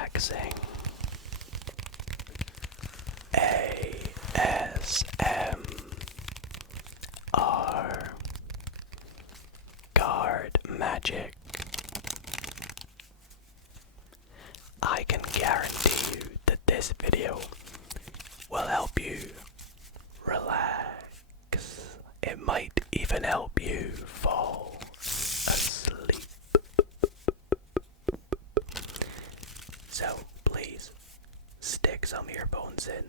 relaxing ASMR card magic. I can guarantee you that this video will help you relax. It might even help you fall asleep. So please stick some earphones in,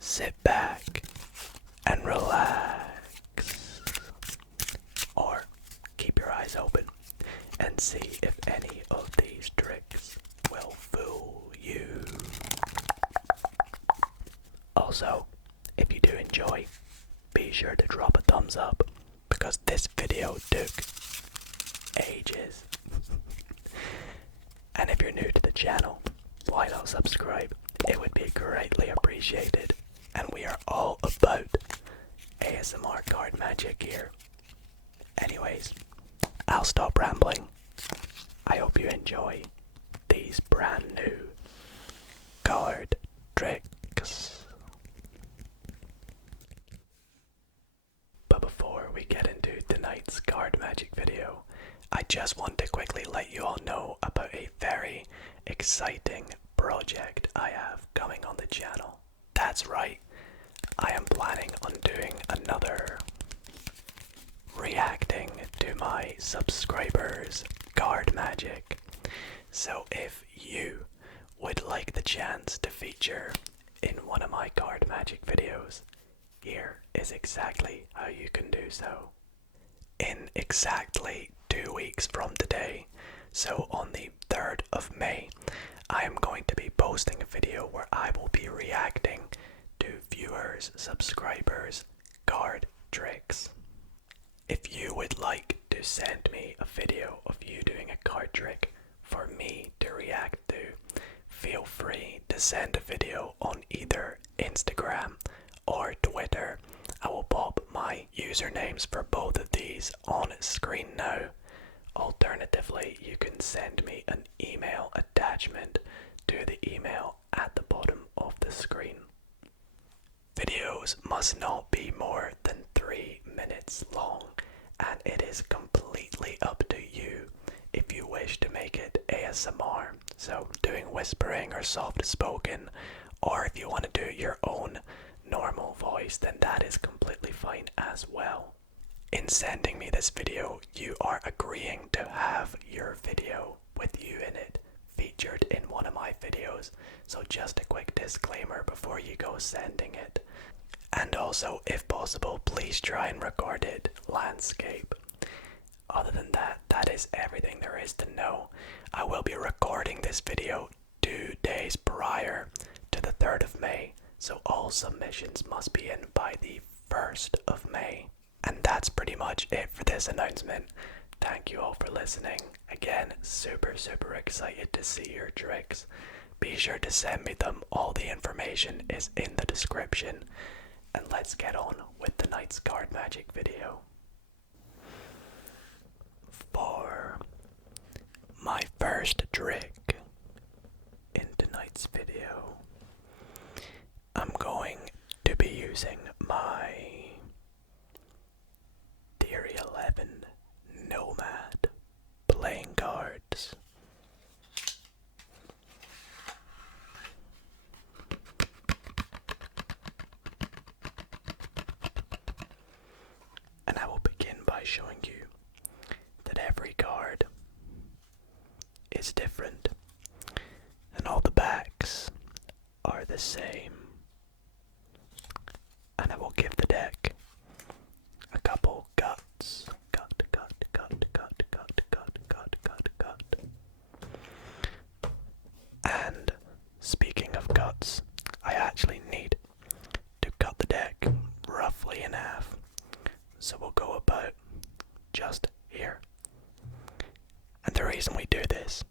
sit back and relax, or keep your eyes open and see if any of these tricks will fool you. Also, if you do enjoy, be sure to drop a thumbs up because this video took ages. And if you're new to the channel, why not subscribe? It would be greatly appreciated. And we are all about ASMR card magic here. Anyways, I'll stop rambling. I hope you enjoy these brand new card tricks. But before we get into tonight's card magic video, I just want to quickly let you all know about a very exciting project I have coming on the channel. That's right, I am planning on doing another reacting to my subscribers' card magic. So if you would like the chance to feature in one of my card magic videos, here is exactly how you can do so. In exactly 2 weeks from today, so on the 3rd of May, I am going to be posting a video where I will be reacting to viewers, subscribers, card tricks. If you would like to send me a video of you doing a card trick for me to react to, feel free to send a video on either Instagram or Twitter. I will pop my usernames for both of these on screen now. Alternatively, you can send me an email attachment to the email at the bottom of the screen. Videos must not be more than 3 minutes long, and it is completely up to you if you wish to make it ASMR, so doing whispering or soft spoken, or if you want to do your own normal voice, then that is completely fine as well. In sending me this video, you are agreeing to have your video with you in it featured in one of my videos, so just a quick disclaimer before you go sending it. And also, if possible, please try and record it landscape. Other than that, that is everything there is to know. I will be recording this video 2 days prior to the 3rd of May, so all submissions must be in by the 1st of May. And that's pretty much it for this announcement. Thank you all for listening. Again, super excited to see your tricks. Be sure to send me them. All the information is in the description. And let's get on with tonight's card magic video. For my first trick in tonight's video, I'm going to be using my Theory 11 Nomad playing cards. And I will begin by showing you that every card is different and all the backs are the same. And I will give the deck a couple guts. Gut. And speaking of guts, I actually need to cut the deck roughly in half. So we'll go about just here. And the reason we do this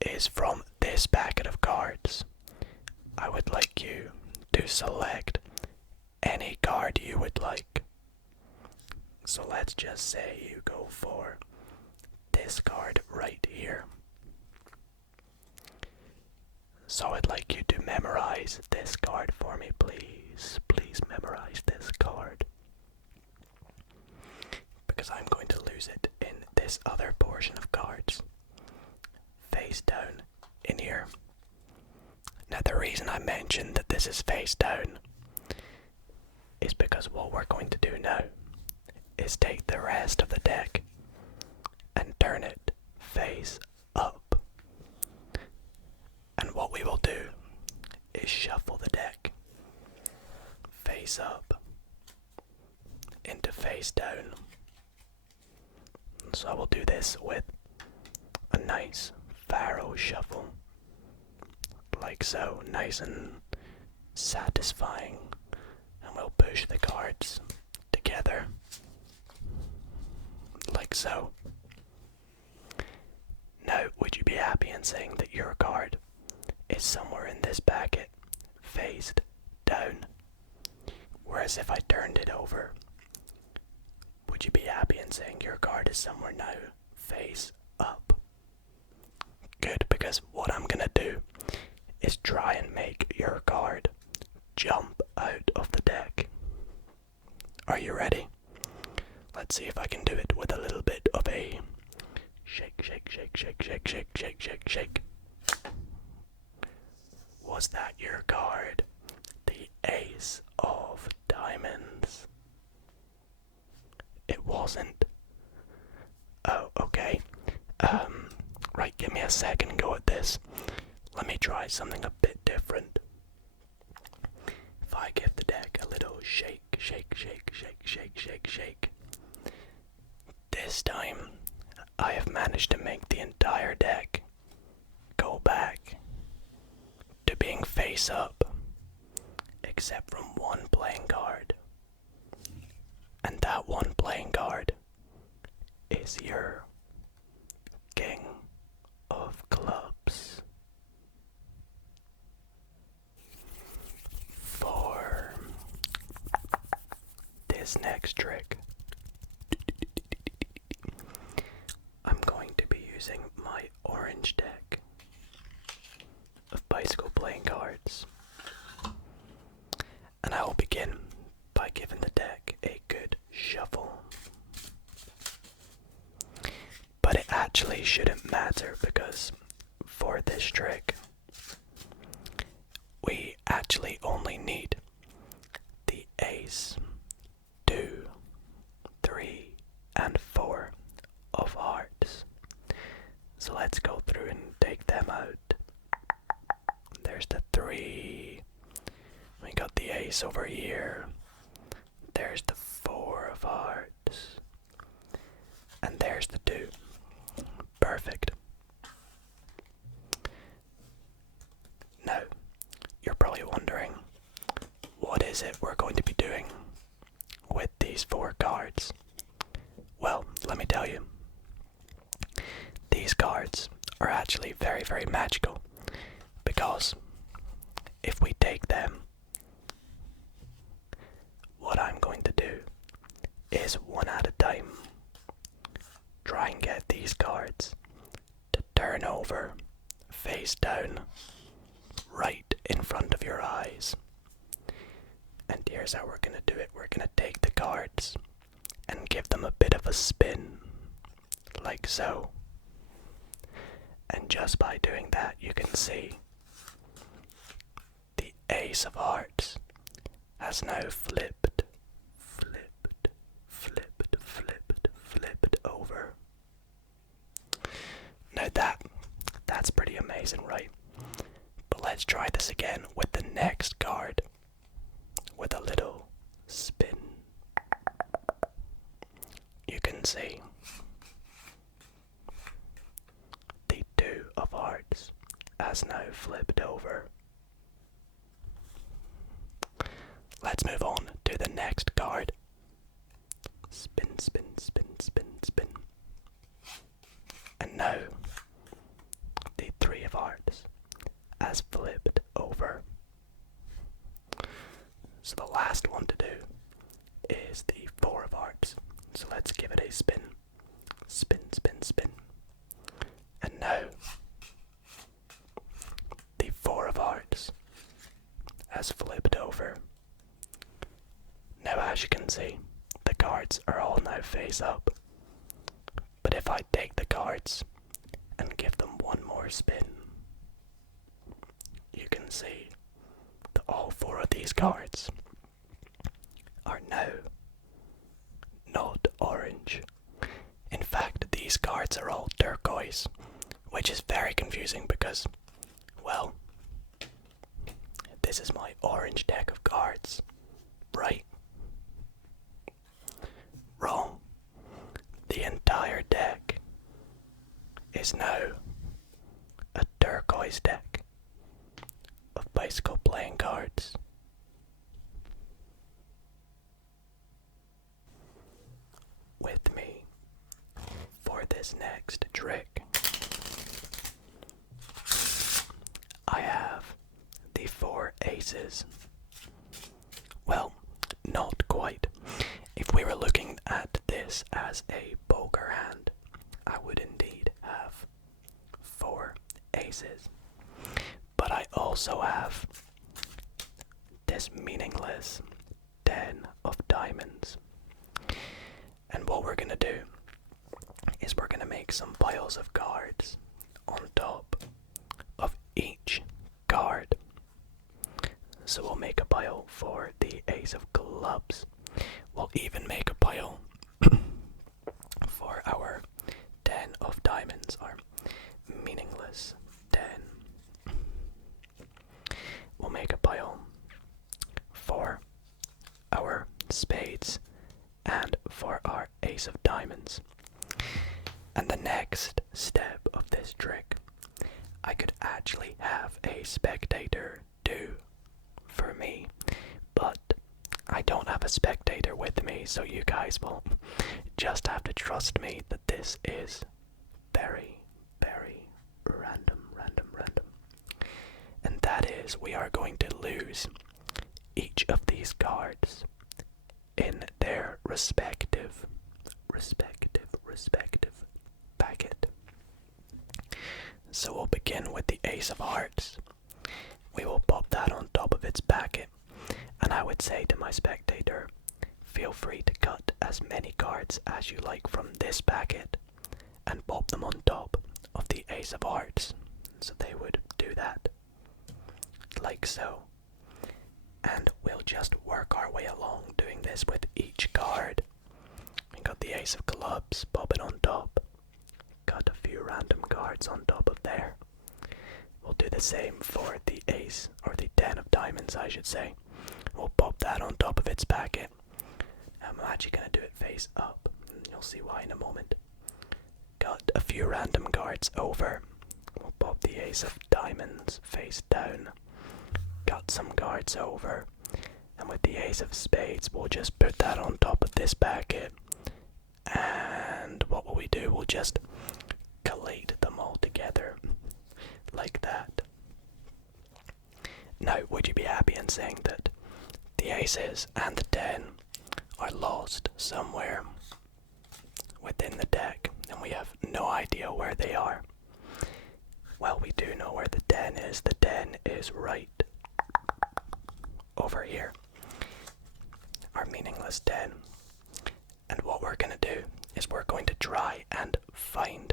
is from this packet of cards, I would like you to select any card you would like. So let's just say you go for this card right here. So I'd like you to memorize this card for me, please. Please memorize this card. Because I'm going to lose it in this other portion of cards. Face down in here. Now the reason I mentioned that this is face down is because what we're going to do now is take the rest of the deck and turn it face up. And what we will do is shuffle the deck face up into face down. So I will do this with a nice faro shuffle, like so, nice and satisfying, and we'll push the cards together, like so. Now, would you be happy in saying that your card is somewhere in this packet, faced down? Whereas if I turned it over, would you be happy in saying your card is somewhere now, face up? Good, because what I'm gonna do is try and make your card jump out of the deck. Are you ready? Let's see if I can do it with a little bit of a shake, shake, shake, shake, shake, shake, shake, shake, shake. Was that your card? The Ace of Diamonds. It wasn't. Oh, okay. Right, give me a second go at this. Let me try something a bit different. If I give the deck a little shake, shake, shake, shake, shake, shake, shake. This time, I have managed to make the entire deck go back to being face up, except from one playing card. And that one playing card is your King of Clubs. For this next trick, I'm going to be using my orange deck of bicycle playing cards. And I will begin by giving the deck a good shuffle. But it actually shouldn't matter because for this trick, we actually only need the ace, 2, 3, and 4 of hearts. So let's go through and take them out. There's the 3. We got the ace over here. There's the 4 of hearts. And there's the 2. Perfect. Now, you're probably wondering, what is it we're going to be doing with these 4 cards? Well, let me tell you. These cards are actually very, very magical, because if we take them, what I'm going to do is one at a time try and get these cards to turn over face down right in front of your eyes. And here's how we're gonna do it. We're gonna take the cards and give them a bit of a spin, like so. And just by doing that, you can see the Ace of Hearts has now flipped over. Now that's pretty amazing, right? But let's try this again with the next card with a little spin. You can see the 2 of hearts has now flipped over. Let's move on to the next card. Spin, spin, spin, spin, spin. And now the 3 of hearts has flipped over. So the last one to do is the 4 of hearts. So let's give it a spin. Spin, spin, spin. And now the 4 has flipped over. Now as you can see, the cards are all now face up. But if I take the cards and give them one more spin, you can see that all four of these cards are now not orange. In fact, these cards are all turquoise, which is very confusing because, well, this is my orange deck of cards, right? Wrong. The entire deck is now a turquoise deck of bicycle playing cards. With me for this next trick, I have the 4 aces. Well, not quite. If we were looking at this as a poker hand, I would indeed have 4 aces. But I also have this meaningless 10 of diamonds. And what we're gonna do is we're gonna make some piles of cards on top of each card. So we'll make a pile for the ace of clubs. We'll even make a pile for our 10 of diamonds, our meaningless 10. We'll make a pile for our spades and for our ace of diamonds. And the next step of this trick, I could actually have a spectator do for me, but I don't have a spectator with me, so you guys will just have to trust me that this is very, very random. And that is, we are going to lose each of these cards in their respective packet. So we'll begin with the ace of hearts. We will pop that on top of its packet, and I would say to my spectator, feel free to cut as many cards as you like from this packet and pop them on top of the ace of hearts. So they would do that, like so. And we'll just work our way along doing this with each card. We got the ace of clubs, pop it on top. Got a few random cards on top of there. We'll do the same for the ace, or the 10 of diamonds I should say. We'll pop that on top of its packet. I'm actually going to do it face up, and you'll see why in a moment. Got a few random cards over. We'll pop the ace of diamonds face down. Got some cards over, and with the ace of spades we'll just put that on top of this packet, and what will we do? We'll just collate them all together like that. Now, would you be happy in saying that the aces and the 10 are lost somewhere within the deck and we have no idea where they are? Well, we do know where the 10 is. The 10 is right over here, our meaningless 10. And what we're going to do is we're going to try and find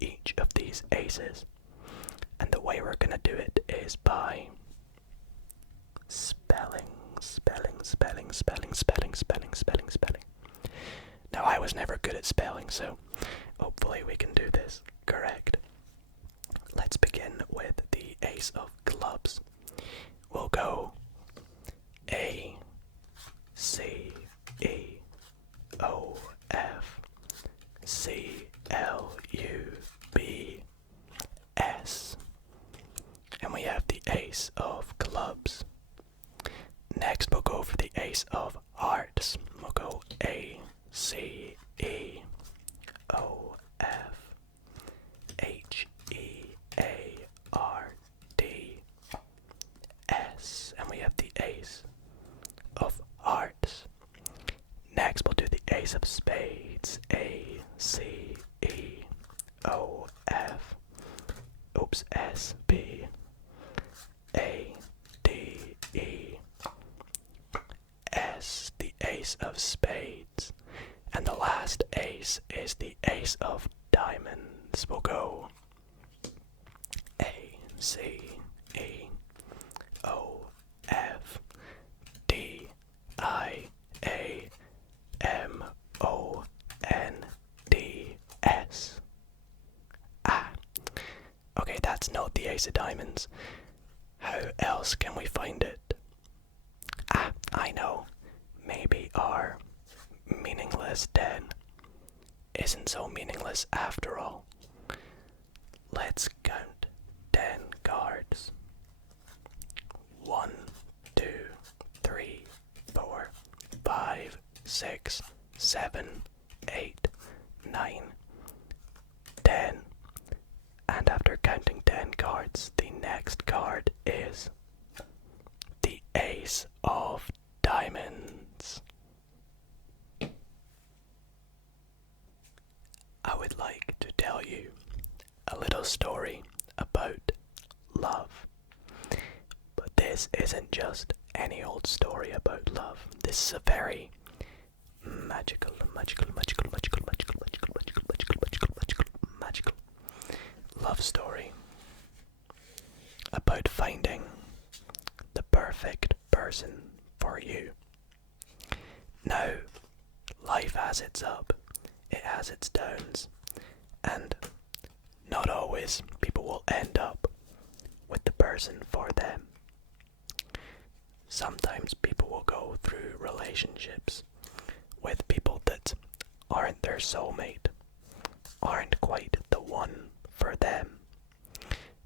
each of these aces. And the way we're going to do it is by spelling. Now, I was never good at spelling, so hopefully we can do this correct. Let's begin with the ace of clubs. We'll go A, C, E, O, F, C, L, U, B, S. And we have the ace of clubs. Next we'll go for the ace of hearts. We'll go A, C, E, O, F, H, E, A, R, D, S. And we have the ace of hearts. Next we'll do the ace of spades. A, C, E, O, F, S, B, A, D, of spades. And the last ace is the ace of diamonds. We'll go A, C, E, O, F, D, I, A, M, O, N, D, S. Ah, okay, that's not the ace of diamonds. How else can we find it? Ah, I know. Maybe our meaningless 10 isn't so meaningless after all. Let's count 10 cards. 1, 2, 3, 4, 5, 6, 7, 8, 9, 10. And after counting 10 cards, the next card is the Ace of Diamonds. I would like to tell you a little story about love. But this isn't just any old story about love. This is a very magical love story about finding the perfect person for you. Now, life has its up, it has its downs, and not always people will end up with the person for them. Sometimes people will go through relationships with people that aren't their soulmate, aren't quite the one for them,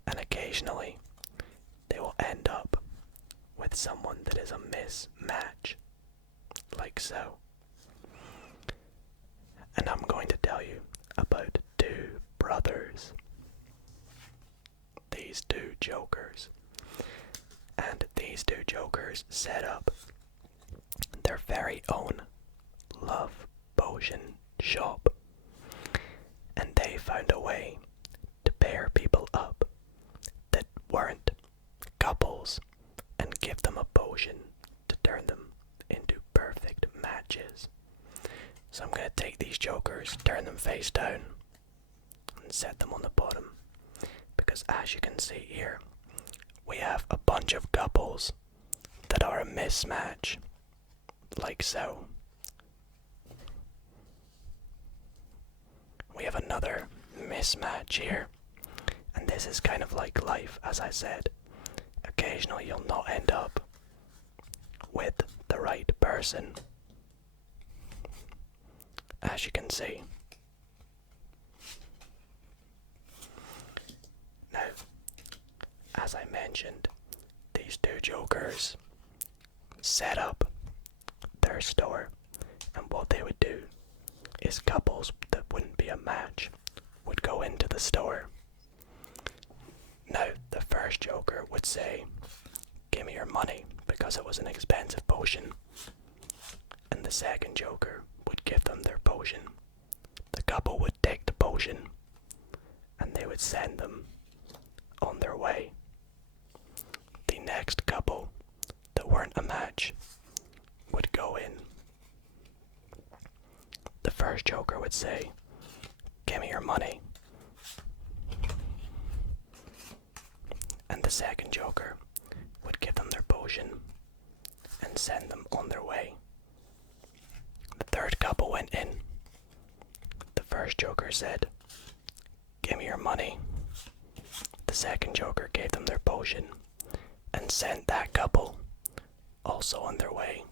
and occasionally they will end up with someone that is a mismatch, like so. And I'm going to tell you about two brothers, these two jokers, and these two jokers set up their very own love potion shop, and they found a way to pair people up that weren't couples and give them a potion to turn them into perfect matches. So I'm going to take these jokers, turn them face down, and set them on the bottom, because as you can see here, we have a bunch of couples that are a mismatch, like so. We have another mismatch here, and this is kind of like life, as I said. Occasionally you'll not end up with the right person, as you can see. Now, as I mentioned, these two jokers set up their store, and what they would do is couples that wouldn't be a match would go into the store. Now, the first joker would say, "Give me your money," because it was an expensive potion. And the second joker would give them their potion. The couple would take the potion, and they would send them on their way. The next couple that weren't a match would go in. The first joker would say, "Give me your money." And the second joker would give them their potion and send them on their way. The third couple went in. The first joker said, "Give me your money." The second joker gave them their potion and sent that couple also on their way.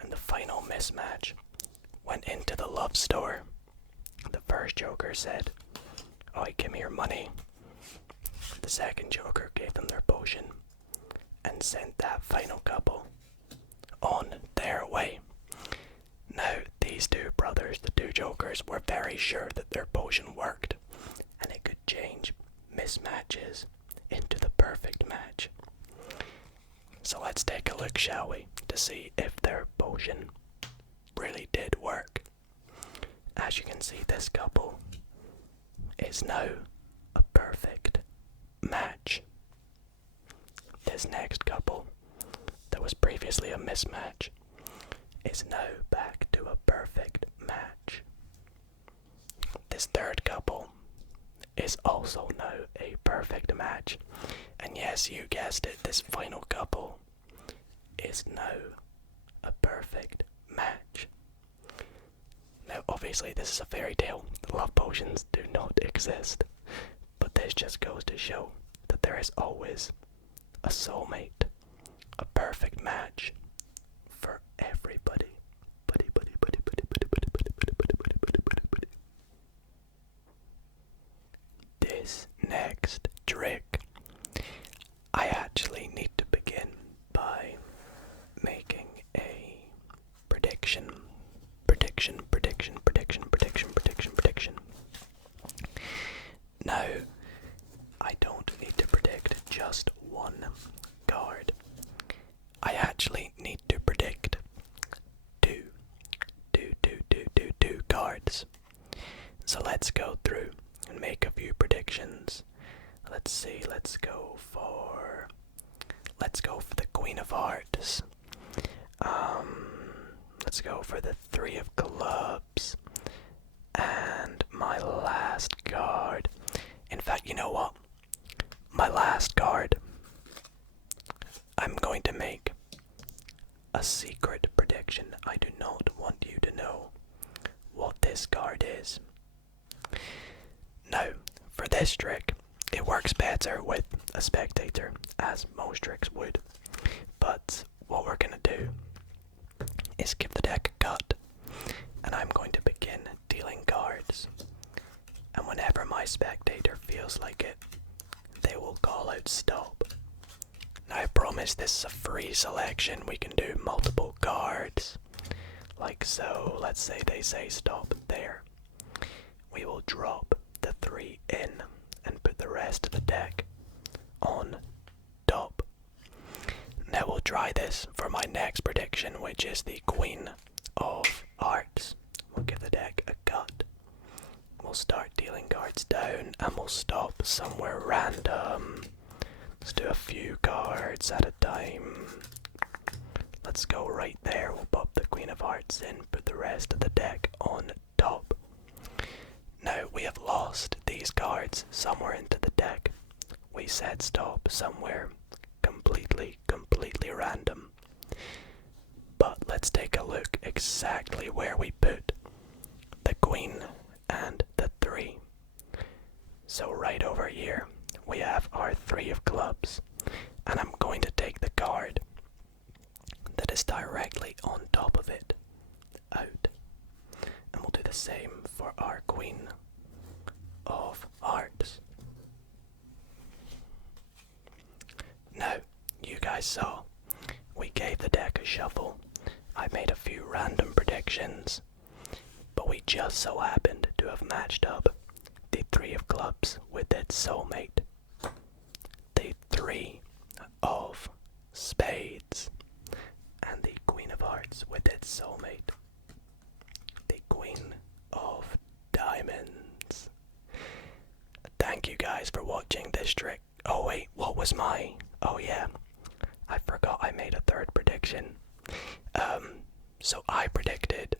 And the final mismatch went into the love store. The first joker said, "Oh, give me your money." The second joker gave them their potion and sent that final couple on their way. Now, these two brothers, the two jokers, were very sure that their potion worked and it could change mismatches into the perfect match. So let's take a look, shall we, to see if their potion really did work. As you can see, this couple is now a perfect match. This next couple that was previously a mismatch is now back to a perfect match. This third couple is also now a perfect match. And yes, you guessed it, this final couple is now a perfect match. Now, obviously, this is a fairy tale. Love potions do not exist. But this just goes to show that there is always a soulmate, a perfect match for everybody. This next trick, I actually need to begin by making a prediction. Now, I don't need to predict just one card. I actually need to predict two cards. So let's go through and make a few predictions. Let's see, let's go for the Queen of Hearts. Let's go for the Three of Clubs. And my last card. In fact, you know what? My last card, I'm going to make a secret prediction. I do not want you to know what this card is. Now, for this trick, it works better with a spectator, as most tricks would. But what we're going to do is give the deck a cut, and I'm going to begin dealing cards. And whenever my spectator feels like it, they will call out stop. Now, I promise this is a free selection. We can do multiple cards. Like so, let's say they say stop there. We will drop the 3 in and put the rest of the deck on top. Now we'll try this for my next prediction, which is the Queen of Hearts. We'll give the deck a cut. We'll start dealing cards down and we'll stop somewhere random. Let's do a few cards at a time. Let's go right there. We'll pop the Queen of Hearts in, put the rest of the deck on top. Now we have lost these cards somewhere into the deck. We said stop somewhere completely random. But let's take a look exactly where we put the Queen and the 3. So right over here we have our 3 of Clubs, and I'm going to take the card that is directly on top of it out. And we'll do the same for our Queen of Hearts. Now, you guys saw, we gave the deck a shuffle. I made a few random predictions, but we just so happened to have matched up the 3 of Clubs with its soulmate, the 3 of Spades, and the Queen of Hearts with its soulmate, the Queen of Diamonds. Thank you guys for watching this trick. Oh wait, what was my... Oh yeah, I forgot I made a third prediction. So I predicted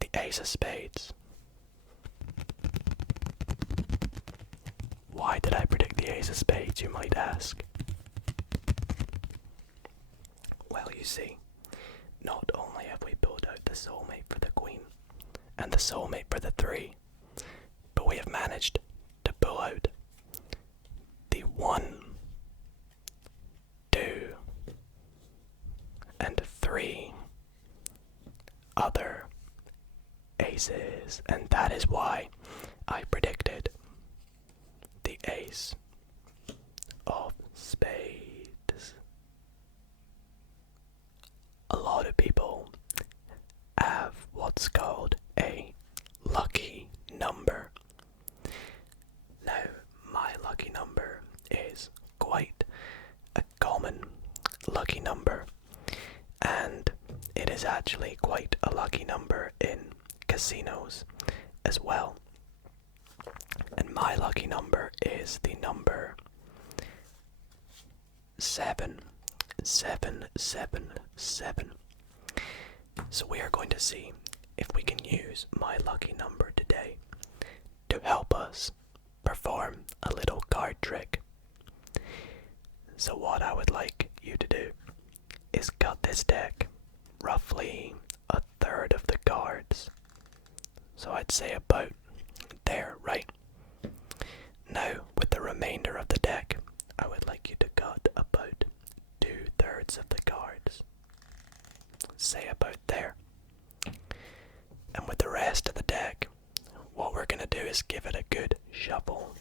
the Ace of Spades. Why did I predict the Ace of Spades, you might ask? Well, you see, not only have we pulled out the soulmate for the Queen and the soulmate for the 3, but we have managed to pull out the 1, 2, and 3 other aces, and that is why I predicted the Ace of Spades. A lot of people have what's called a lucky number. Now, my lucky number is quite a common lucky number, and it is actually quite a lucky number in casinos as well. And my lucky number is the number 7. So we are going to see if we can use my lucky number today to help us perform a little card trick. So what I would like you to do is cut this deck roughly a third of the cards. So I'd say about there, right? Now, with the remainder of the deck, I would like you to cut about 2/3 of the cards. Say about there. And with the rest of the deck, what we're going to do is give it a good shuffle.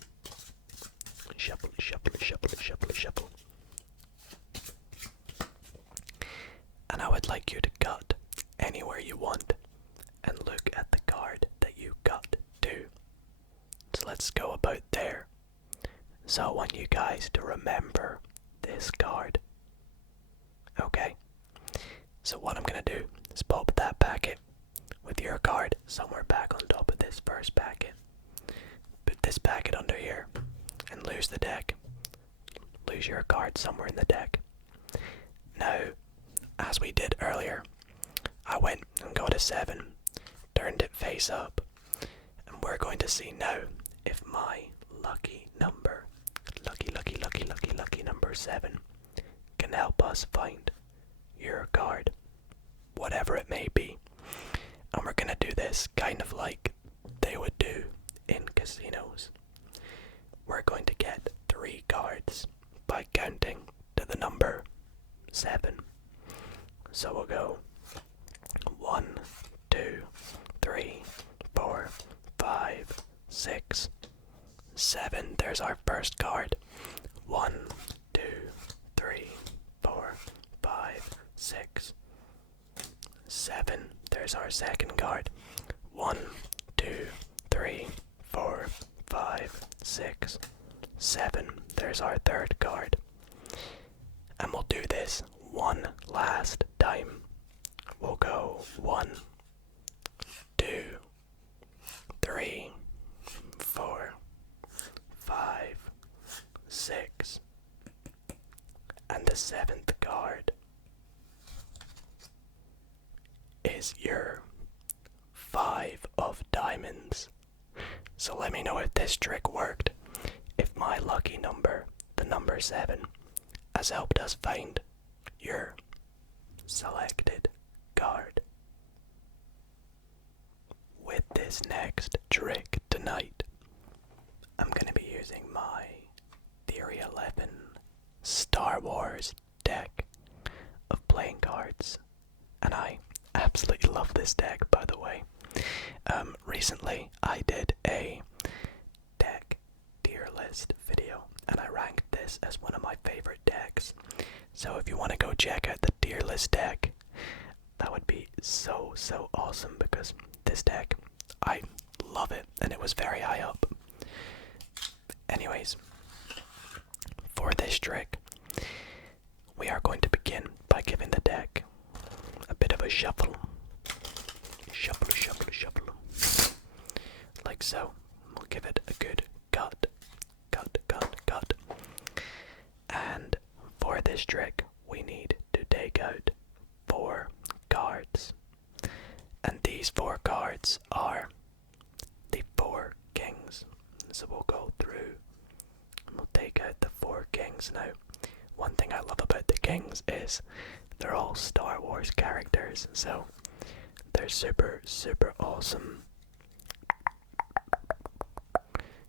Shuffle, shuffle, shuffle, shuffle, shuffle. And I would like you to cut anywhere you want and look at the card that you cut to. So let's go about there. So I want you guys to remember this card. Okay? So what I'm going to do is pop that packet with your card somewhere back on top of this first packet. Put this packet under here and lose the deck. Lose your card somewhere in the deck. Now, as we did earlier, I went and got a 7, turned it face up, and we're going to see now if my lucky number, lucky number 7, can help us find your card, whatever it may be. And we're going to do this kind of like they would do in casinos. We're going to get 3 cards by counting to the number 7. So we'll go 1, 2, 3, 4, 5, 6, 7. There's our first card. 1, 2, 3, 4, 5, 6, 7. There's our second card. 1, 2, 3, 4, 5, 6, 7. There's our third card. And we'll do this one last time. We'll go 1, 2, 3, 4, 5, 6. And the 7th card is your 5 of diamonds. So let me know if this trick worked. If my lucky number, the number 7, has helped us find your selected card. With this next trick tonight, I'm going to be using my Theory 11 Star Wars deck of playing cards. And I absolutely love this deck, by the way. Recently, I did a deck tier list video, and I ranked this as one of my favorite decks. So if you want to go check out the tier list deck, that would be so awesome, because this deck, I love it, and it was very high up. Anyways, for this trick, we are going to begin by giving the deck a bit of a shuffle. Shuffle, shuffle, shuffle. Like so. We'll give it a good cut. Cut, cut, cut. And for this trick, we need to take out 4 cards. And these 4 cards are the 4 kings. So we'll go through and we'll take out the 4 kings. Now, one thing I love about the kings is they're all Star Wars characters, so they're super awesome.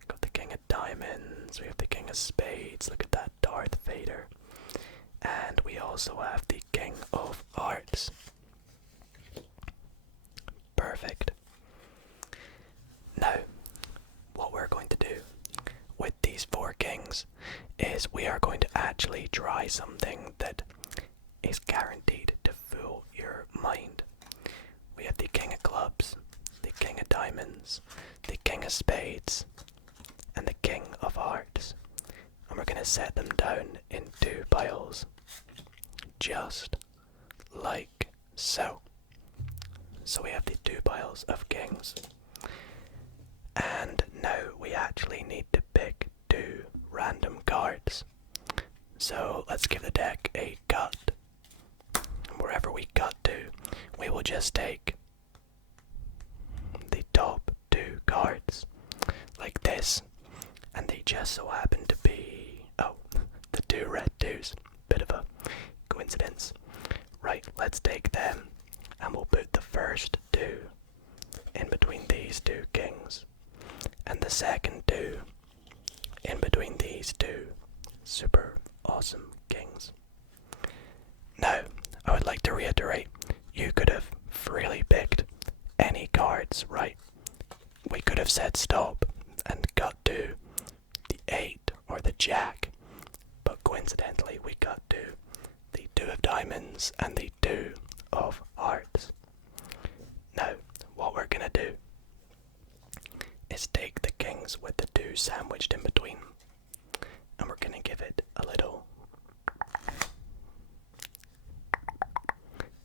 Got the King of Diamonds, we have the King of Spades, look at that Darth Vader. And we also have the King of Hearts. Perfect. Now, what we're going to do with these 4 kings is we are going to actually try something that is guaranteed to fool your mind. We have the King of Clubs, the King of Diamonds, the King of Spades, and the King of Hearts. And we're going to set them down in 2 piles, just like so. So we have the 2 piles of kings. And now we actually need to pick 2 random cards. So let's give the deck a cut. Wherever whenever we got to, we will just take the top two cards like this, and they just so happen to be, the two red twos. Bit of a coincidence. Right, let's take them, and we'll put the first two in between these two kings, and the second two in between these two super awesome kings. Now, I would like to reiterate, you could have freely picked any cards, right? We could have said stop and got to the 8 or the jack, but coincidentally we got to the 2 of diamonds and the 2 of hearts. Now, what we're gonna do is take the kings with the 2 sandwiched in between, and we're gonna give it a little,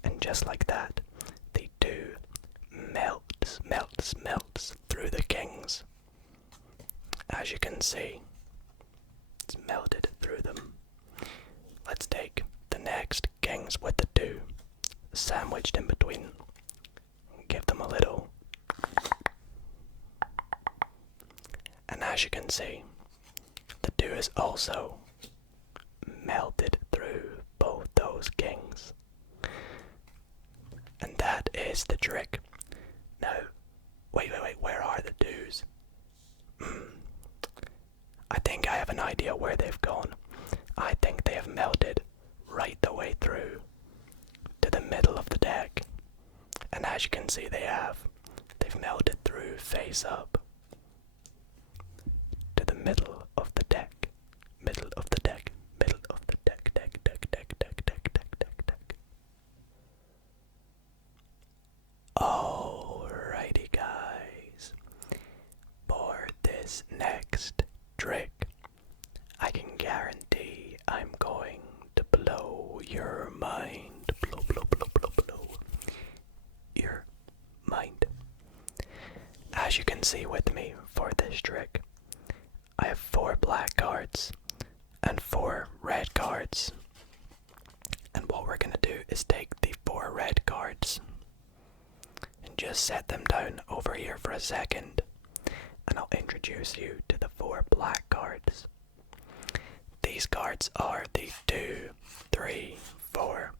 and just like that, the 2 melts through the kings. As you can see, it's melted through them. Let's take the next kings with the 2 sandwiched in between, give them a little, and as you can see, the 2 is also melted through both those kings. And that is the trick. Now, wait, where are the 2s? I think I have an idea where they've gone. I think they have melted right the way through to the middle of the deck. And as you can see, they've melted through face up to the middle of the deck. Middle of the deck. Middle of the deck. Deck. Alrighty, guys. For this next trick, I can guarantee I'm going to blow your mind. Blow your mind. As you can see with me for this trick, I have 4 black cards and 4 red cards. And what we're gonna do is take the 4 red cards and just set them down over here for a second, and I'll introduce you to the 4 black cards. These cards are the 2, 3, 4,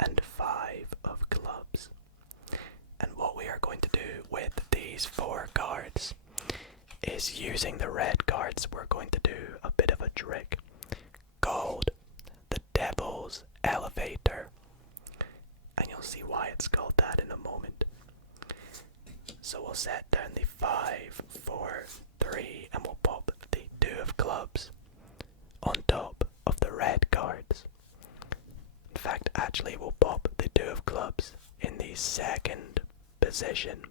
and 5 of clubs. And what we are going to do with these 4 cards is, using the red cards, we're going to do a bit of a trick called the Devil's Elevator. And you'll see why it's called that in a moment. So we'll set down the 5, 4, 3, and we'll pop the 2 of clubs on top of the red cards. In fact, actually, we'll pop the 2 of clubs in the second position.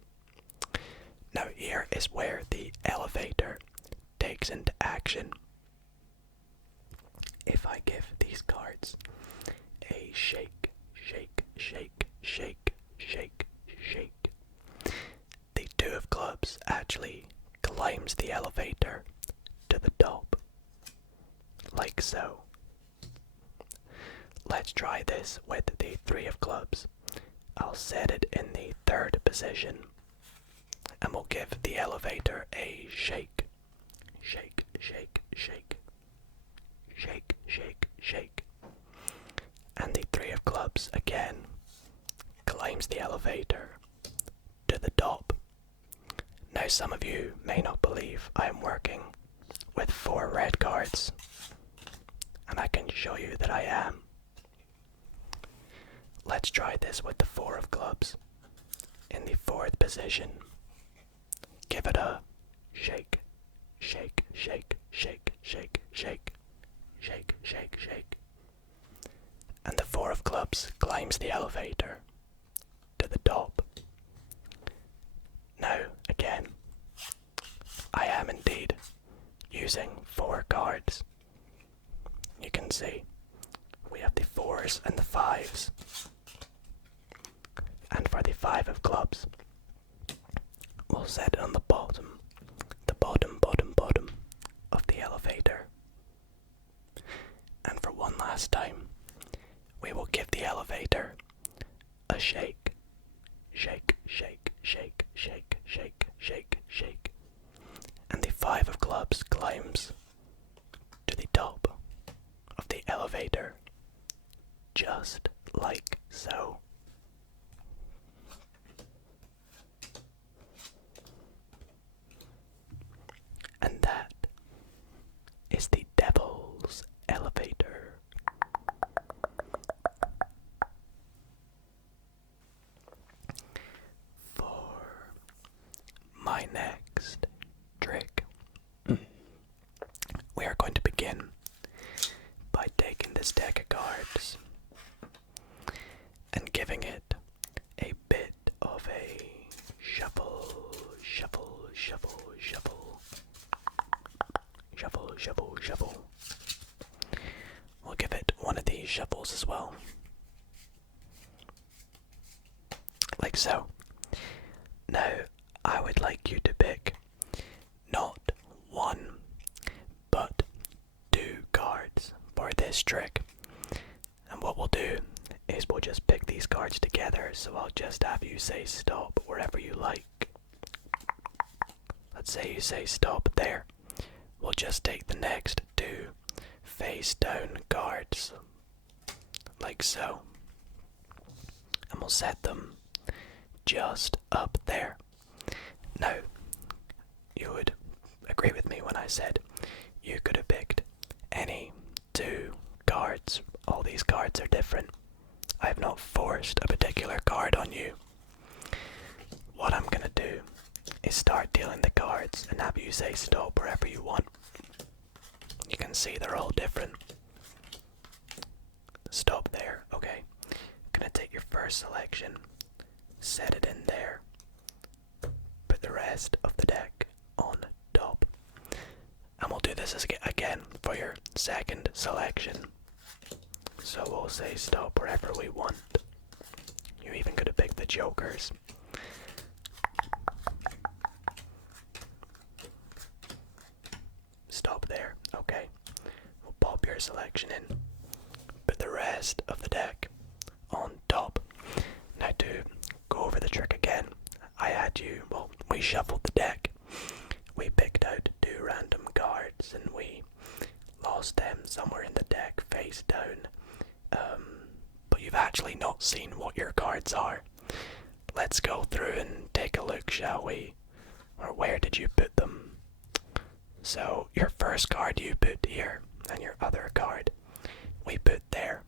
Now here is where the elevator takes into action. If I give these cards a shake, the 2 of clubs actually climbs the elevator to the top, like so. Let's try this with the 3 of clubs. I'll set it in the third position, and we'll give the elevator a shake. And the 3 of clubs again climbs the elevator to the top. Now, some of you may not believe I am working with 4 red cards, and I can show you that I am. Let's try this with the 4 of clubs in the 4th position. Give it a shake. And the 4 of clubs climbs the elevator to the top. Now, again, I am indeed using 4 cards. You can see we have the 4s and the 5s. And for the 5 of clubs, we'll set it on the bottom of the elevator. And for one last time, we will give the elevator a shake. Shake, shake, shake, shake, shake, shake, shake. And the 5 of clubs climbs to the top of the elevator, just like so. And that is the devil's elevator. For my next trick, we are going to begin by taking this deck of cards and giving it a bit of a shuffle, shuffle, shuffle, shuffle, shuffle, shuffle, shuffle. We'll give it one of these shuffles as well. Like so. Now, I would like you to pick not 1, but 2 cards for this trick. And what we'll do is we'll just pick these cards together, so I'll just have you say stop wherever you like. Let's say you say stop there. We'll just take the next 2 face down cards, like so. And we'll set them just up there. Now, you would agree with me when I said you could have picked any 2 cards. All these cards are different. I have not forced a particular card on you. What I'm gonna do is start dealing the cards and have you say stop wherever you want. You can see they're all different. Stop there, okay. Gonna take your first selection, set it in there, put the rest of the deck on top. And we'll do this again for your second selection. So we'll say stop wherever we want. You even could have picked the jokers. Stop there, okay. We'll pop your selection in, put the rest of the deck on top. Now to go over the trick again, we shuffled the deck. We picked out 2 random cards and we lost them somewhere in the deck face down. But you've actually not seen what your cards are. Let's go through and take a look, shall we? Or where did you put them? So your first card you put here, and your other card we put there.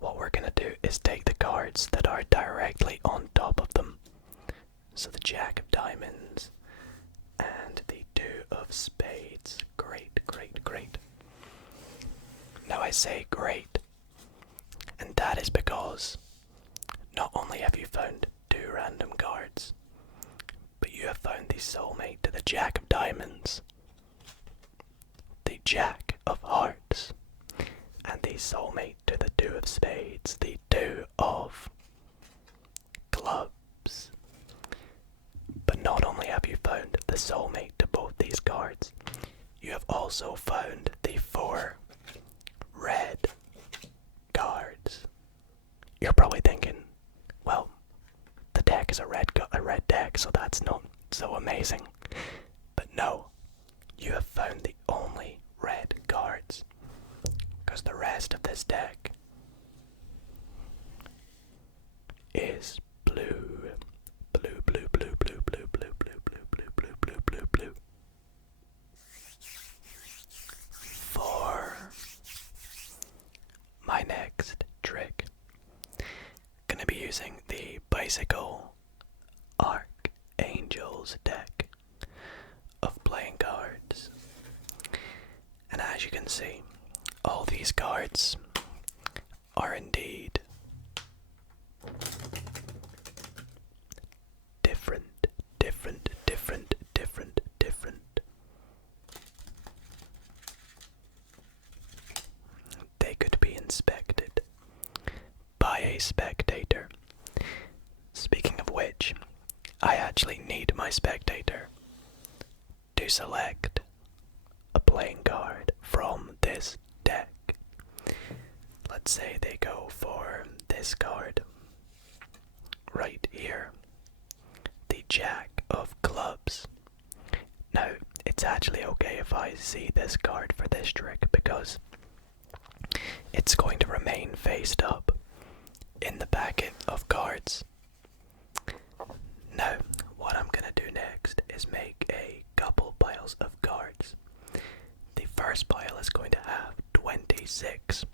What we're gonna do is take the cards that are directly on top of them. So the Jack of Diamonds and the 2 of Spades. Great, great, great. Now I say great, and that is because not only have you found 2 random cards, but you have found the soulmate to the Jack of Diamonds, the Jack of Hearts, and the soulmate to the 2 of Spades, the 2 of Clubs. But not only have you found the soulmate to both these cards, you have also found the 4 red cards. You're probably thinking, well, the deck is a red deck, so that's not so amazing. But no, you have found the only red cards, because the rest of this deck is blue. Blue, blue, blue, blue, blue, blue, blue, blue, blue, blue, blue, blue, blue. For my next trick, gonna be using the Bicycle Archangels deck of playing cards. And as you can see, all these cards are indeed different. They could be inspected by a spectator. Speaking of which, I actually need my spectator to select a playing card from this deck. Let's let's say they go for this card right here, the Jack of Clubs. Now, it's actually okay if I see this card for this trick because it's going to remain faced up in the packet of cards. Now, what I'm going to do next is make a couple piles of cards. The first pile is going to have 26,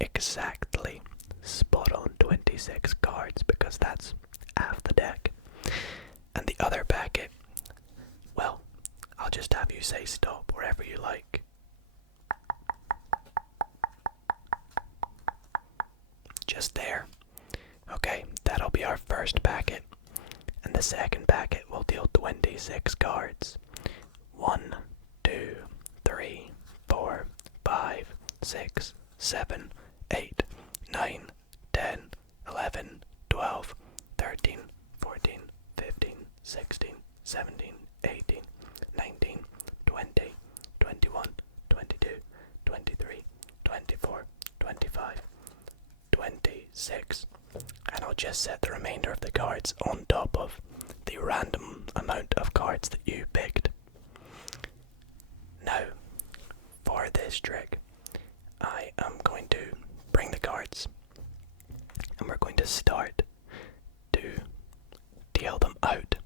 exactly spot on 26 cards because that's half the deck. And the other packet, well, I'll just have you say stop wherever you like. Just there. Okay, that'll be our first packet. And the second packet will deal 26 cards. 1, 2, 3, 4, 5, 6, 7, 8, 9, 10, 11, 12, 13, 14, 15, 16, 17, 18, 19, 20, 21, 22, 23, 24, 25, 26. And I'll just set the remainder of the cards on top of the random amount of cards that you picked. Now, for this trick, I am going to bring the cards and we're going to start to deal them out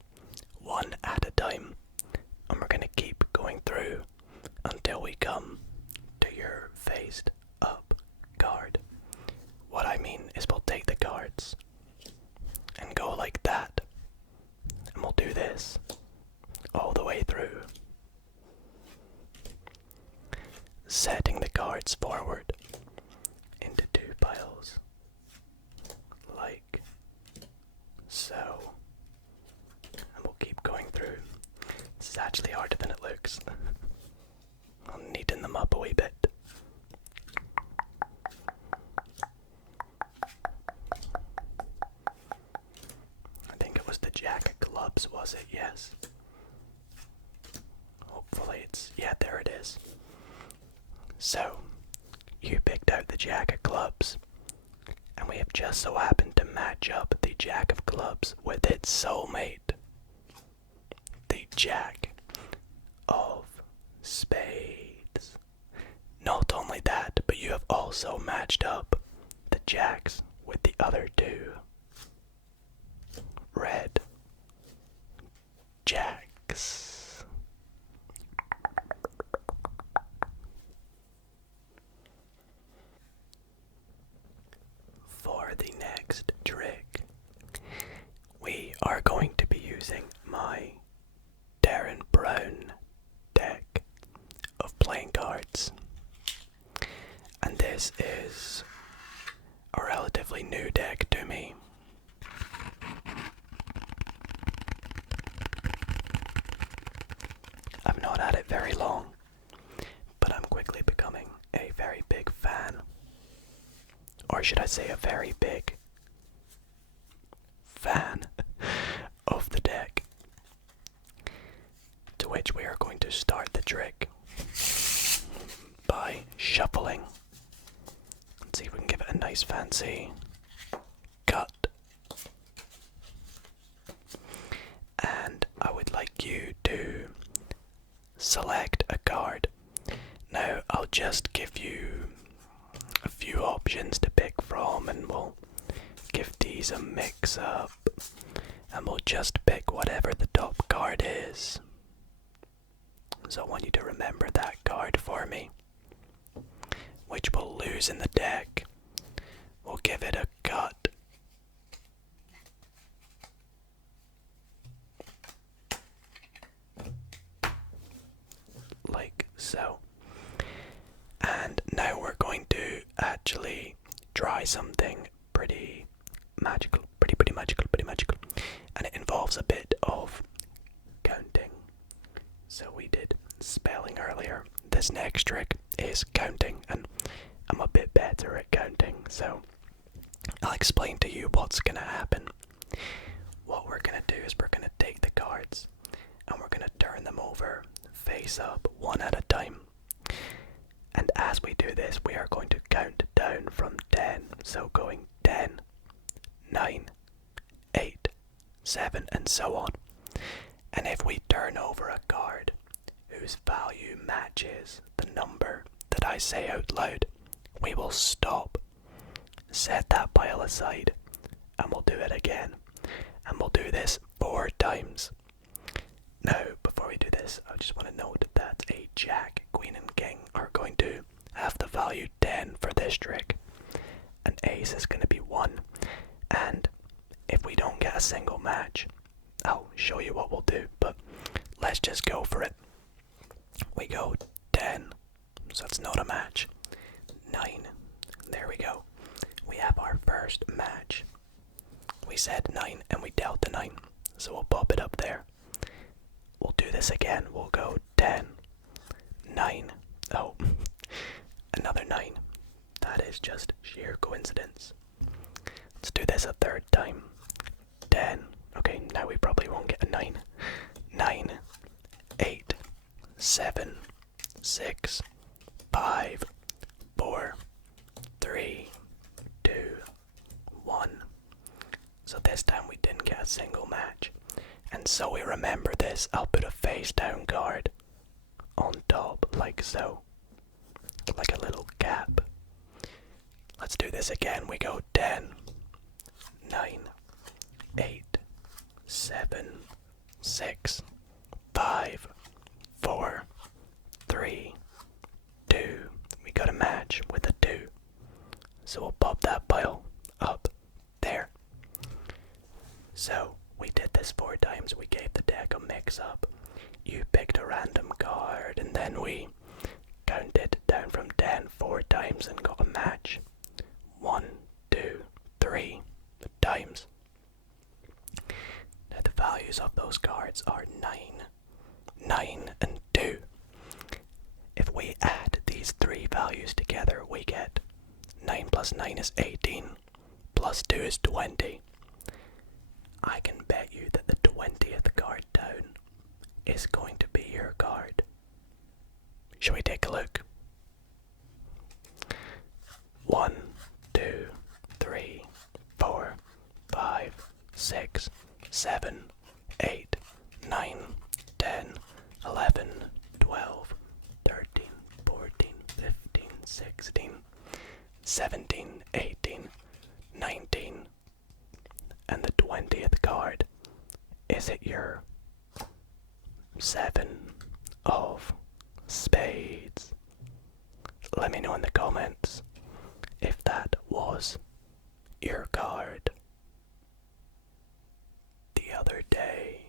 one at a time, and we're going to keep going through until we come to your faced up card. What I mean is we'll take the cards and go like that, and we'll do this all the way through, setting the cards forward into two piles like so, and we'll keep going through. This is actually harder than it looks. I'll neaten them up a wee bit. I think it was the Jack of Clubs, was it? Yes. Hopefully yeah, there it is. So, you picked out the Jack of Clubs, and we have just so happened to match up the Jack of Clubs with its soulmate, the Jack of Spades. Not only that, but you have also matched up the Jacks with the other two red Jacks. For the next trick, we are going to be using my Darren Brown deck of playing cards. And this is a relatively new deck to me. I've not had it very long, but I'm quickly becoming a very big fan. Or should I say a very big fan of the deck. To which we are going to start the trick by shuffling. Let's see if we can give it a nice fancy cut. And I would like you to select a card. Now I'll just give you a few options to pick from, and we'll give these a mix up, and we'll just pick whatever the top card is. So I want you to remember that card for me, which we'll lose in the deck. We'll give it a cut. Like so. And now we're going to actually try something pretty magical, pretty magical. And it involves a bit of counting. So we did spelling earlier. This next trick is counting, and I'm a bit better at counting, so I'll explain to you what's gonna happen. What we're gonna do is we're gonna take the cards and we're gonna turn them over face up one at a time. And as we do this, we are going to count down from 10 7, and so on. And if we turn over a card whose value matches the number that I say out loud, we will stop, set that pile aside, and we'll do it again. And we'll do this 4 times. Now, before we do this, I just want to note that a Jack, Queen, and King are going to have the value 10 for this trick. An Ace is going to be 1. And if we don't get a single match, I'll show you what we'll do, but let's just go for it. We go 10, so it's not a match. 9, there we go. We have our first match. We said 9 and we dealt the 9, so we'll pop it up there. We'll do this again. We'll go 10, 9, oh, another 9. That is just sheer coincidence. Let's do this a third time. 10, okay, now we probably won't get a 9. 9, 8, 7, 6, 5, 4, 3, 2, 1. So this time we didn't get a single match. And so we remember this, I'll put a face down card on top like so. Like a little cap. Let's do this again. We go 10, 9, 8, 7, 6, 5, 4, 3, 2. We got a match with a 2. So we'll pop that pile up there. So we did this 4 times. We gave the deck a mix up. You picked a random card and then we counted down from 10 4 times and got a match. 1, 2, 3 times. Now the values of those cards are 9, 9 and 2. If we add these 3 values together, we get 9 plus 9 is 18, plus 2 is 20. I can bet you that the 20th card down is going to be your card. Shall we take a look? 1, 2, 3, 4, 5, 6, 7, 8, 9, 10, 11, 12, 13, 14, 15, 16, 17, 18, 19, and the 20th card. Is it your 7 of spades? Let me know in the comments if that was your card. The other day,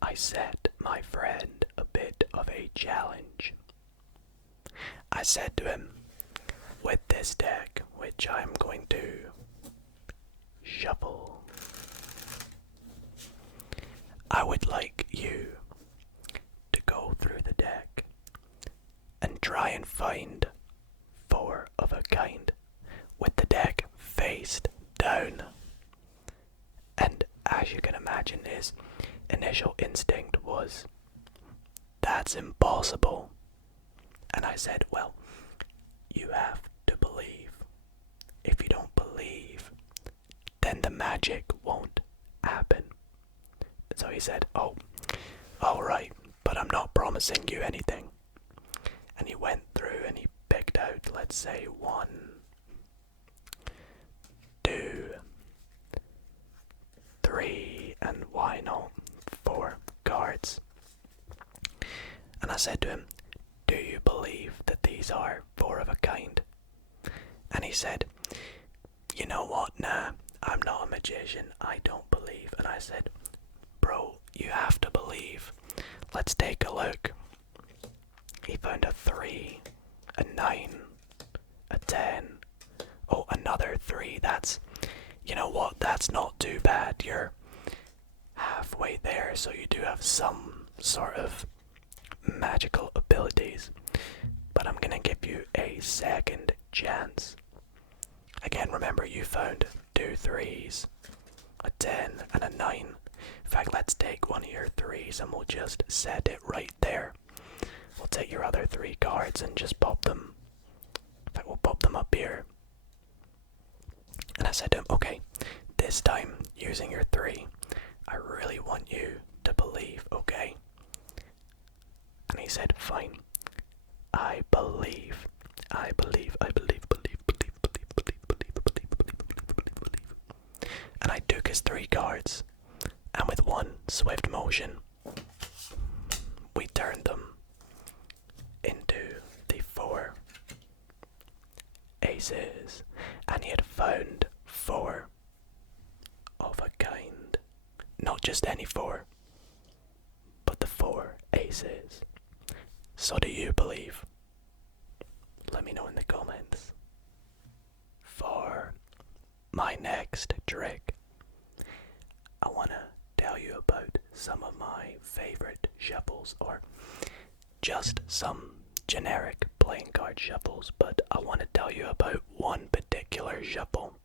I set my friend a bit of a challenge. I said to him, with this deck, which I'm going to shuffle, I would like you to go through the deck and try and find 4 of a kind with the deck faced down. And as you can imagine, his initial instinct was, that's impossible. And I said, well, you have to believe. If you don't believe, then the magic won't happen. So he said, oh, alright, but I'm not promising you anything. And he went through and he picked out, let's say, 1, 2, 3, and why not 4 cards. And I said to him, do you believe that these are 4 of a kind? And he said, you know what, nah, I'm not a magician, I don't believe. And I said, bro, you have to believe. Let's take a look. He found a 3, a 9, a 10, oh, another 3. That's, you know what, that's not too bad. You're halfway there, so you do have some sort of magical abilities. But I'm gonna give you a second chance. Again, remember, you found 2 3s, a 10 and a 9. In fact, let's take one of your 3s and we'll just set it right there. We'll take your other 3 cards and just pop them. In fact, we'll pop them up here. And I said to him, okay, this time using your 3, I really want you to believe, okay? And he said, fine. I believe. And I took his 3 cards, and with one swift motion, we turned them into the 4 aces, and he had found 4 of a kind. Not just any 4, but the 4 aces. So do you believe? Let me know in the comments. For my next trick, I want to tell you about some of my favorite shuffles, or just some generic playing card shuffles, but I want to tell you about one particular shuffle,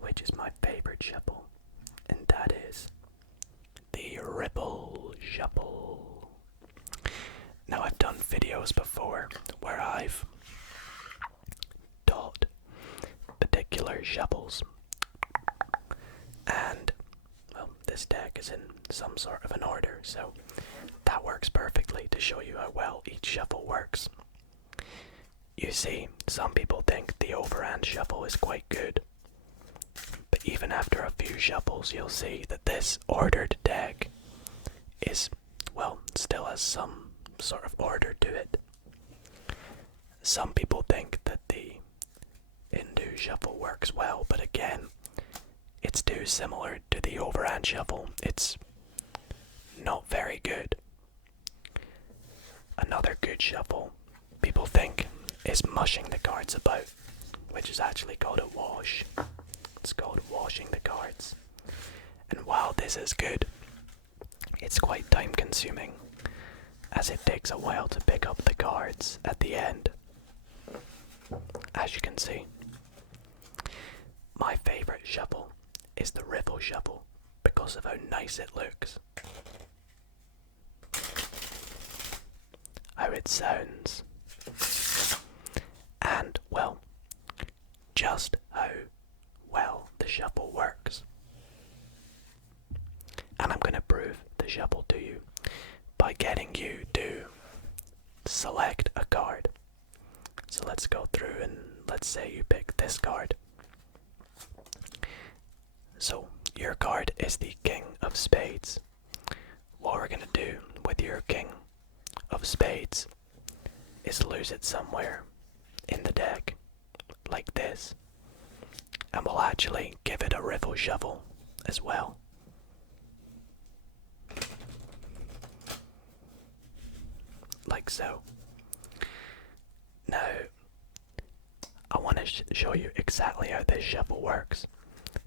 which is my favorite shuffle, and that is the Ripple Shuffle. Now, I've done videos before where I've taught particular shuffles, and well, this deck is in some sort of an order, so that works perfectly to show you how well each shuffle works. You see, some people think the overhand shuffle is quite good, but even after a few shuffles, you'll see that this ordered deck is, well, still has some sort of order to it. Some people think that the Hindu shuffle works well, but again, it's too similar to the overhand shuffle. It's not very good. Another good shuffle people think is mushing the cards about, which is actually called a wash. It's called washing the cards. And while this is good, it's quite time consuming, as it takes a while to pick up the cards at the end. As you can see, my favorite shuffle is the Ripple Shuffle because of how nice it looks, how it sounds, and, well, just how well the shuffle works. And I'm going to prove the shuffle to you by getting you to select a card. So let's go through, and let's say you pick this card. So your card is the King of Spades. What we're going to do with your King of Spades is lose it somewhere in the deck, like this, and we'll actually give it a Ripple Shuffle as well. Like so. Now, I want to show you exactly how this shuffle works,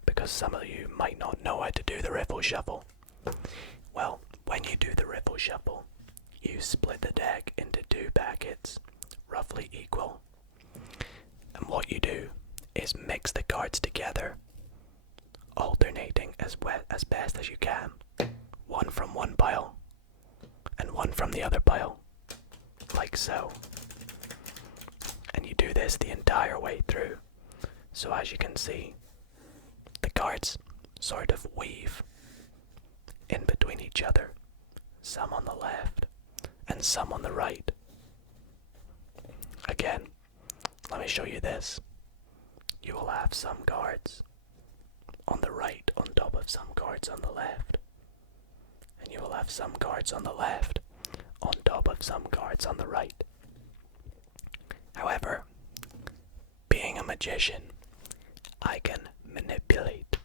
because some of you might not know how to do the Ripple Shuffle. Well, when you do the Ripple Shuffle, you split the deck into 2 packets, roughly equal. And what you do is mix the cards together, alternating as best as you can. One from one pile, and one from the other pile, like so. And you do this the entire way through. So as you can see, the cards sort of weave in between each other, some on the left and some on the right. Again, let me show you this. You will have some cards on the right on top of some cards on the left, and you will have some cards on the left on top of some cards on the right. However, being a magician, I can manipulate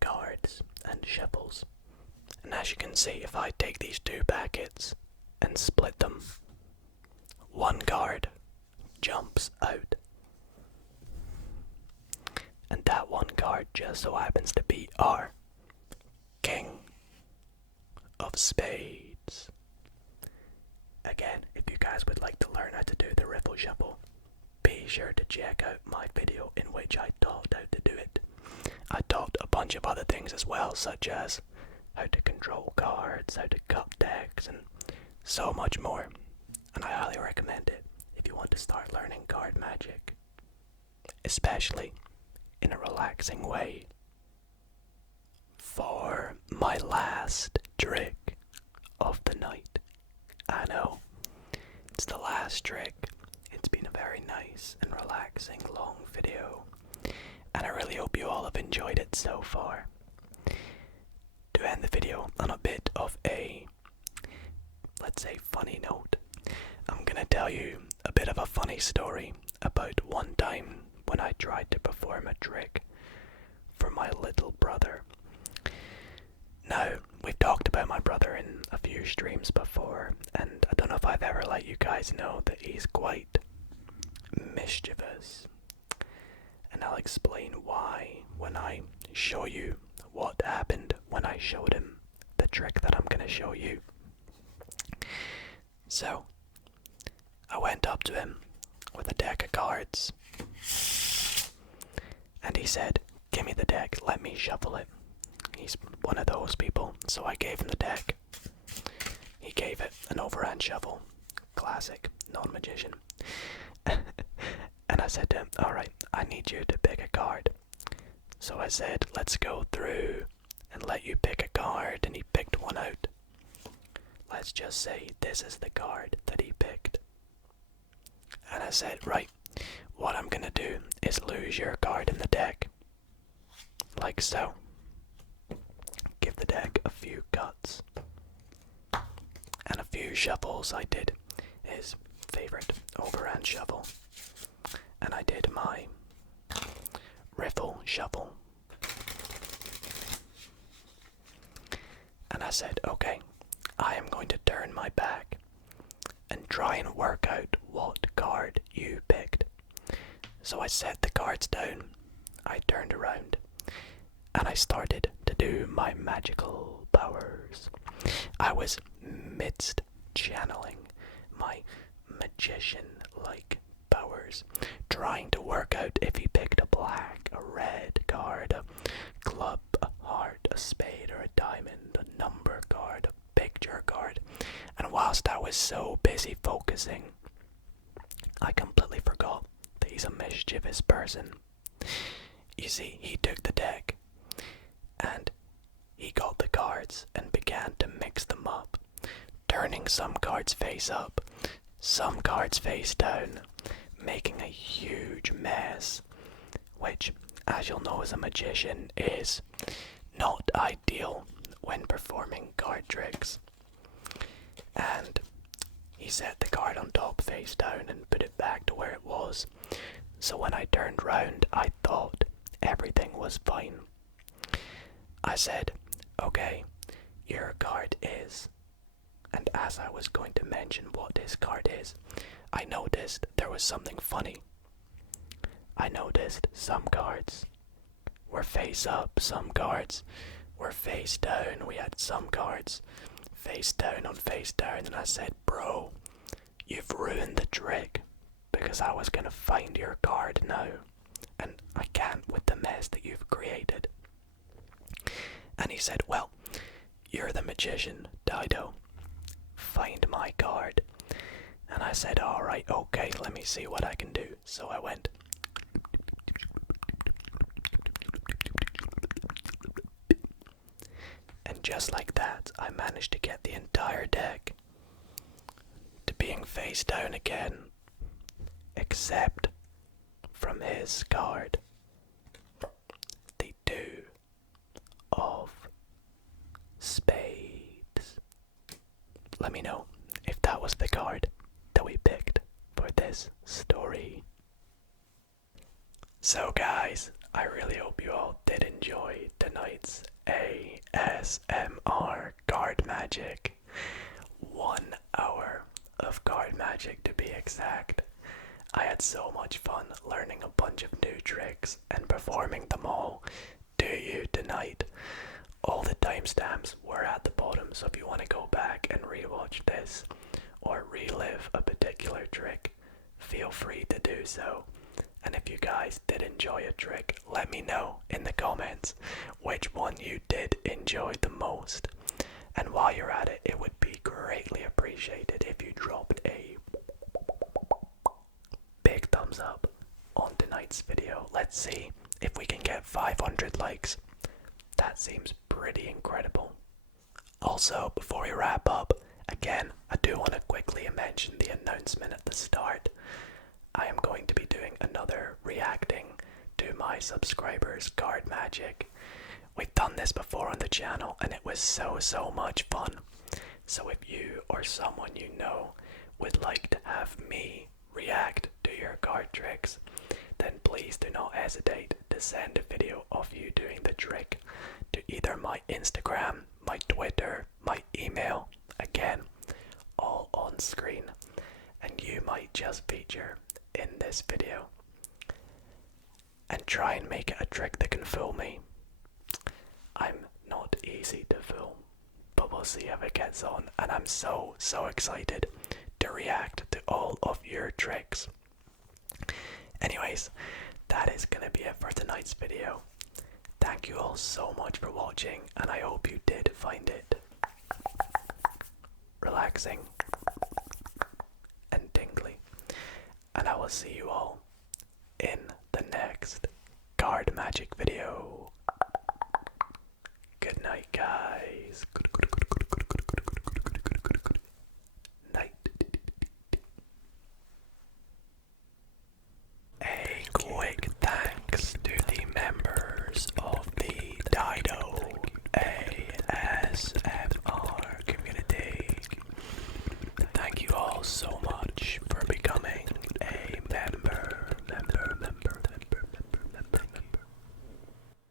cards and shuffles. And as you can see, if I take these 2 packets and split them, one card jumps out. And that one card just so happens to be our King of Spades. Again, if you guys would like to learn how to do the Ripple Shuffle, be sure to check out my video in which I taught how to do it. I taught a bunch of other things as well, such as how to control cards, how to cut decks, and so much more. And I highly recommend it if you want to start learning card magic especially in a relaxing way, for my last trick of the night. I know, it's the last trick. It's been a very nice and relaxing long video, and I really hope you all have enjoyed it so far. To end the video on a bit of a, let's say, funny note, I'm gonna tell you a bit of a funny story about one time when I tried to perform a trick for my little brother. Now, we've talked about my brother in a few streams before, and I don't know if I've ever let you guys know that he's quite mischievous. And I'll explain why when I show you what happened when I showed him the trick that I'm gonna show you. So, I went up to him with a deck of cards, and he said, "Give me the deck, let me shuffle it." He's one of those people, so I gave him the deck. He gave it an overhand shuffle. Classic, non-magician. And I said to him, "Alright, I need you to pick a card." So I said, "Let's go through and let you pick a card," and he picked one out. Let's just say this is the card that he picked. And I said, "Right, what I'm gonna do is lose your card in the deck. Like so." Give the deck a few cuts. And a few shuffles. I did his favorite overhand shuffle. And I did my riffle shuffle. And I said, "Okay, I am going to turn my back and try and work out what card you picked." So I set the cards down, I turned around, and I started to do my magical powers. I was midst channeling my magician-like powers, trying to work out if he picked a black, a red card, a club, a heart, a spade, or a diamond, a number card, a picture card. And whilst I was so busy focusing, I completely forgot that he's a mischievous person. You see, he took the deck and he got the cards and began to mix them up, turning some cards face up, some cards face down, making a huge mess, which, as you'll know as a magician, is not ideal when performing card tricks. And he set the card on top face down and put it back to where it was. So when I turned round, I thought everything was fine. I said, "Okay, your card is..." And as I was going to mention what his card is, I noticed there was something funny. I noticed some cards were face up, some cards were face down. We had some cards face down on face down, and I said, "Bro, you've ruined the trick, because I was gonna find your card now, and I can't with the mess that you've created." And he said, "Well, you're the magician, Dido. Find my card." And I said, "Alright, okay, let me see what I can do." So I went, and just like that, I managed to get the entire deck to being face down again, except from his card, the 2 of spades. Let me know if that was the card that we picked for this story. So guys, I really hope you all did enjoy tonight's ASMR card magic. 1 hour of card magic to be exact. I had so much fun learning a bunch of new tricks and performing them all to you tonight. All the timestamps were at the bottom, so if you want to go back and rewatch this or relive a particular trick, feel free to do so. And if you guys did enjoy a trick, let me know in the comments which one you did enjoy the most. And while you're at it, it would be greatly appreciated if you dropped a big thumbs up on tonight's tonight's video. Let's see if we can get 500 likes. That seems pretty incredible. Also, before we wrap up, again, I do want to quickly mention the announcement at the start. I am going to be doing another reacting to my subscribers' card magic. We've done this before on the channel and it was so much fun. So if you or someone you know would like to have me react to your card tricks, then please do not hesitate to send a video of you doing the trick to either my Instagram, my Twitter, my email, again, all on screen, and you might just feature in this video. And try and make it a trick that can fool me. I'm not easy to fool, but we'll see how it gets on, and I'm so excited to react to all of your tricks. Anyways, that is gonna be it for tonight's video. Thank you all so much for watching, and I hope you did find it relaxing and tingly. And I will see you all in the next card magic video. Good night, guys.